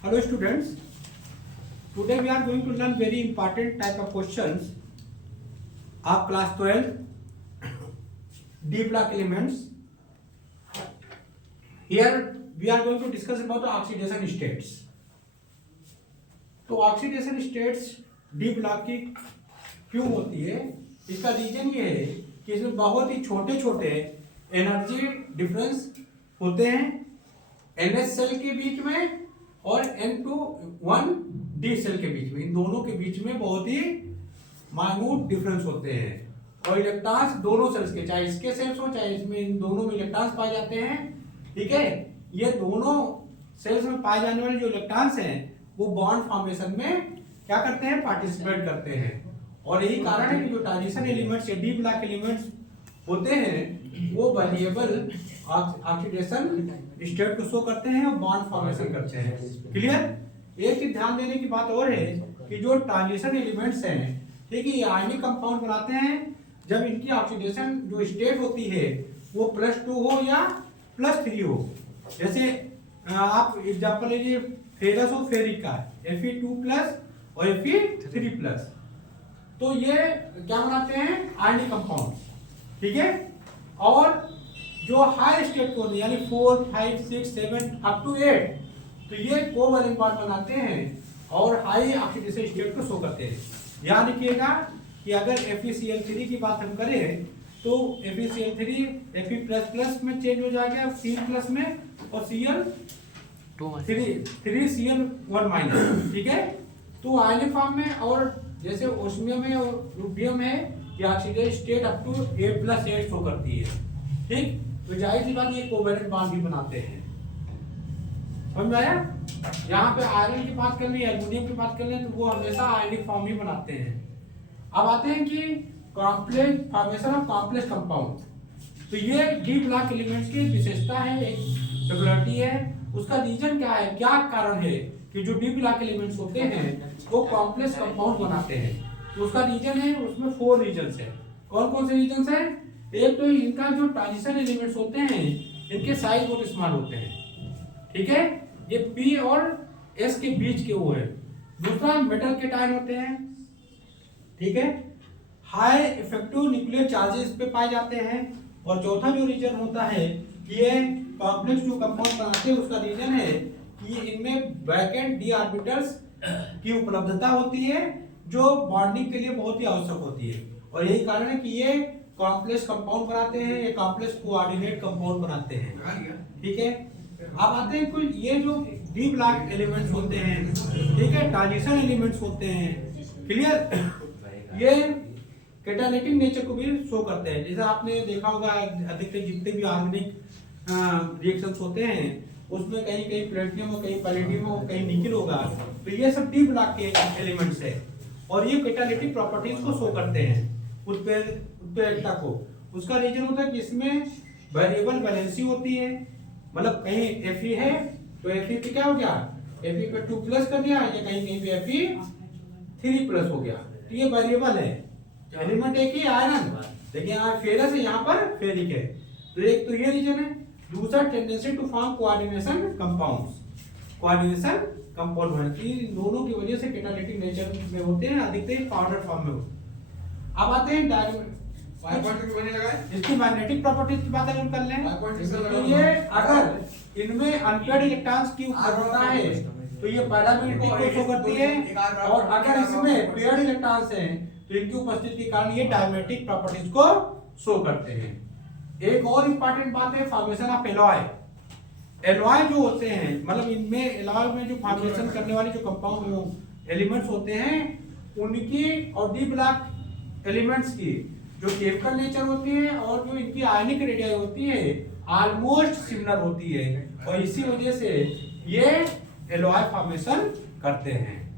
Hello students, today we are going to learn very important type of questions of class 12 D block elements. Here we are going to discuss about the oxidation states. तो oxidation states D block की क्यों होती है, इसका reason ये है कि इसमें बहुत ही छोटे छोटे एनर्जी डिफरेंस होते हैं NH सेल के बीच में और N2 सेल के बीच में। इन दोनों के बीच में बहुत ही माइन्यूट डिफरेंस होते हैं और इलेक्ट्रॉन्स दोनों सेल्स के, चाहे इसके सेल्स हो चाहे इसमें, इन दोनों में इलेक्ट्रॉन्स पाए जाते हैं। ठीक है, ये दोनों सेल्स में पाए जाने वाले जो इलेक्ट्रॉन्स हैं वो बॉन्ड फॉर्मेशन में क्या करते हैं, पार्टिसिपेट करते हैं। और यही कारण है कि जो ट्रांजिशन एलिमेंट्स या डी ब्लॉक एलिमेंट्स होते हैं वो वेरिएबल ऑक्सीडेशन स्टेट को शो करते हैं और बॉन्ड फॉर्मेशन करते हैं। क्लियर? एक चीज ध्यान देने की बात और है कि जो ट्रांजिशन एलिमेंट्स हैं, ठीक है, ये आयनिक कंपाउंड बनाते हैं जब इनकी ऑक्सीडेशन जो स्टेट होती है वो +2 हो या +3 हो। जैसे आप एग्जांपल लीजिए फेरस और फेरिक का, Fe2+ और Fe3+, तो ये क्या बनाते हैं, आयनिक कंपाउंड। ठीक है, और जो हाई स्टेट को यानी 4, 5, 6, 7 अप टू 8, तो ये कोवैलेंट बॉन्ड बनाते हैं और हाई ऑक्सीडेशन स्टेट को शो करते हैं। याद रखिएगा कि अगर FeCl3 की बात हम करें तो FeCl3 Fe++ में चेंज हो जाएगा Cl+ में और Cl3Cl1-। ठीक है, तो आयनिक फॉर्म में, और जैसे ओस्मियम है और रूबियम है, ये oxidation state up to 8+8 show करती है। ठीक, तो जाहिर सी बात ये कोवैलेंट बॉन्ड भी बनाते हैं। समझ में आया? यहाँ पे आयरन की बात कर लें, एल्युमिनियम की बात कर लें, तो वो हमेशा आयनिक फॉर्म ही बनाते हैं। अब आते हैं कि complex formation of complex compound. तो ये डी ब्लॉक एलिमेंट्स की विशेषता है, एक पेक्युलियरिटी है। उसका रीजन क्या है, क्या कारण है कि जो डी ब्लॉक एलिमेंट्स होते हैं वो कॉम्प्लेक्स कंपाउंड बनाते हैं? तो उसका रीजन है, उसमें 4 रीजन्स है। कौन कौन से रीजन्स हैं? एक तो इनका जो ट्रांजिशन एलिमेंट्स होते हैं इनके साइज बहुत स्मॉल होते हैं। ठीक है, ये P और S के बीच के वो है। दूसरा, मेटल केटायन होते हैं। ठीक है, हाई इफेक्टिव न्यूक्लियर चार्जेस पे पाए जाते हैं। और चौथा जो रीजन होता है, ये कॉम्प्लेक्स जो कंपाउंड बनाते हैं उसका रीजन है कि इनमें वैकेंट डी ऑर्बिटल्स की उपलब्धता होती है जो बॉन्डिंग के लिए बहुत ही आवश्यक होती है। और यही कारण है कि ये कॉम्प्लेक्स कंपाउंड बनाते हैं, ये कॉम्प्लेक्स कोऑर्डिनेट कंपाउंड बनाते हैं। ठीक है, अब आते हैं कुछ ये जो डी ब्लॉक एलिमेंट्स होते हैं, ठीक है, ट्रांजिशन एलिमेंट्स होते हैं। क्लियर? ये कैटालिटिक नेचर को भी शो करते हैं। जैसे आपने देखा होगा अधिकतर जितने भी ऑर्गेनिक रिएक्शंस होते हैं उसमें कहीं कहीं प्लेटिनम और कहीं पैलेडियम और कहीं निकल होगा, तो ये सब डी ब्लॉक के एलिमेंट्स है और ये कैटालिटिक प्रॉपर्टीज को शो करते हैं, उत्प्रेरकता को। उसका रीजन होता है कि इसमें वेरिएबल वैलेंसी होती है, मतलब कहीं Fe है तो Fe पे क्या हो गया, Fe पे 2+ कर दिया, या कहीं कहीं पे Fe3+ हो गया। तो ये वेरिएबल है, एलिमेंट एक ही आयरन, लेकिन यहाँ फेरस है, यहाँ पर फेरिक है। तो एक तो ये रीजन है। दूसरा, tendency to form coordination compounds, coordination compound बनती है। इन दोनों की वजह से कैटालिटिक नेचर में होते हैं, अधिकतर पाउडर फॉर्म में होते हैं। अब आते हैं इसकी मैग्नेटिक प्रॉपर्टीज की बात अगर कर लें तो ये अगर इनमें अनपेयर्ड इलेक्ट्रॉन्स की उपलब्धता है तो ये पैरामैग्नेटिक को शो करती है, और अगर इसमें पेयर्ड इलेक्ट्रॉन्स हैं तो इनकी उपस्थिति के कारण ये डायमेट्रिक प्रॉपर्टीज को शो करते हैं। एक और इंपॉर्टेंट बात है फॉर्मेशन ऑफ एलॉय। एलॉय जो होते हैं, मतलब इनमें एलॉय में जो फॉर्मेशन करने वाले जो कंपाउंड एलिमेंट्स होते हैं उनकी और डी ब्लॉक एलिमेंट्स की जो केमिकल नेचर होती है और जो इनकी आयनिक रेडियाई होती है ऑलमोस्ट सिमिलर होती है, और इसी वजह से ये एलॉय फॉर्मेशन करते हैं।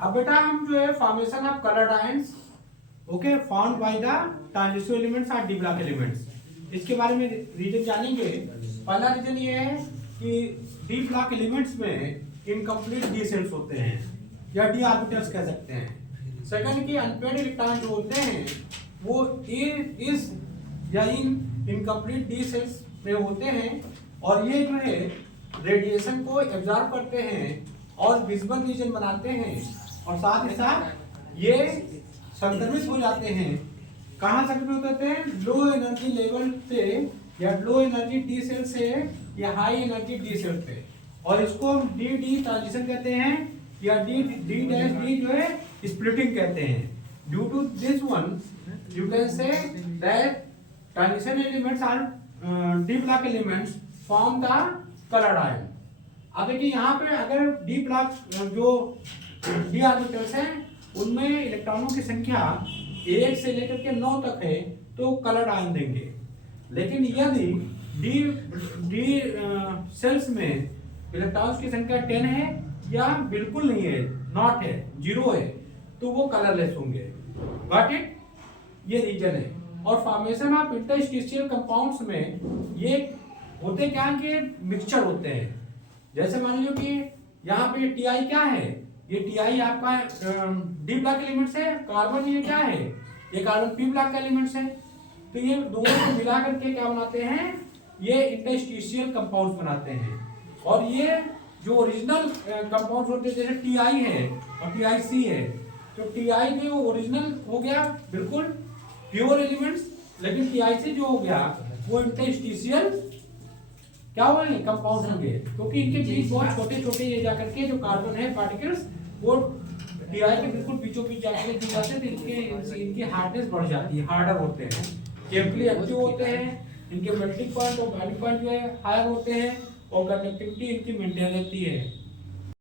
अब बेटा हम जो है formation of coloured ions, okay, found by the transition elements और डी ब्लॉक एलिमेंट्स, इसके बारे में रीजन जानेंगे। पहला रीजन ये है कि डी ब्लॉक एलिमेंट्स में इनकम्प्लीट डी सेल्स होते हैं या डी ऑर्बिटल्स कह सकते हैं। सेकंड की अनपेयर्ड इलेक्ट्रॉन जो होते हैं वो इस या इन इनकम्प्लीट डी सेल्स में होते हैं और ये जो है रेडिएशन को एब्जॉर्ब करते हैं और विजिबल रीजन बनाते हैं, और साथ ही साथ ये संक्रमित हो जाते हैं। कहाँ संक्रमित होते हैं? लो एनर्जी लेवल से या लो एनर्जी डी सेल से या हाई एनर्जी डी सेल पे, और इसको हम डी ट्रांजिशन कहते हैं या डी जो है स्प्लिटिंग कहते हैं। Due to this one you can say that transition elements are d block elements form the coloured ion. अब देखिए यहाँ पे अगर डी ब्लॉक जो डी ऑर्बिटल्स हैं उनमें इलेक्ट्रॉनों की संख्या 1 से लेकर के 9 तक है तो कलर्ड आयन देंगे। लेकिन यदि डी सेल्स में इलेक्ट्रॉन्स की संख्या 10 है या बिल्कुल नहीं है, नॉट है, 0 है, तो वो कलरलेस होंगे। Got it? ये रीजन है। और फॉर्मेशन ऑफ इंटरस्टिशियल कंपाउंड्स में ये होते क्या है कि मिक्सचर होते हैं। जैसे मान लीजिए कि यहाँ पे टीआई क्या है, ये टीआई आपका डी ब्लॉक एलिमेंट्स है, कार्बन ये क्या है, ये कार्बन पी ब्लॉक का एलिमेंट्स है। तो ये दोनों को मिला करके क्या बनाते हैं, ये इंटरस्टिशियल कंपाउंड्स बनाते हैं। और ये जो ओरिजिनल कंपाउंड्स होते हैं जैसे टीआई है और टीआईसी है, तो टीआई जो ओरिजिनल हो गया बिल्कुल प्योर एलिमेंट्स, लेकिन टीआईसी जो हो गया वो इंटरस्टिशियल क्या होंगे, कंपाउंड्स होंगे, क्योंकि इनके बीच बहुत छोटे छोटे ये जाकर के जो कार्बन है पार्टिकल्स वो टीआई के बिल्कुल बीचों बीच जाकर के जाते हैं, तो इनकी हार्डनेस बढ़ जाती है, हार्डर होते हैं, केमिकली एक्टिव होते हैं, इनके मेल्टिंग पॉइंट और बाइंडिंग पॉइंट जो है हायर होते हैं और कंडक्टिविटी इनकी मेंटेन रहती है।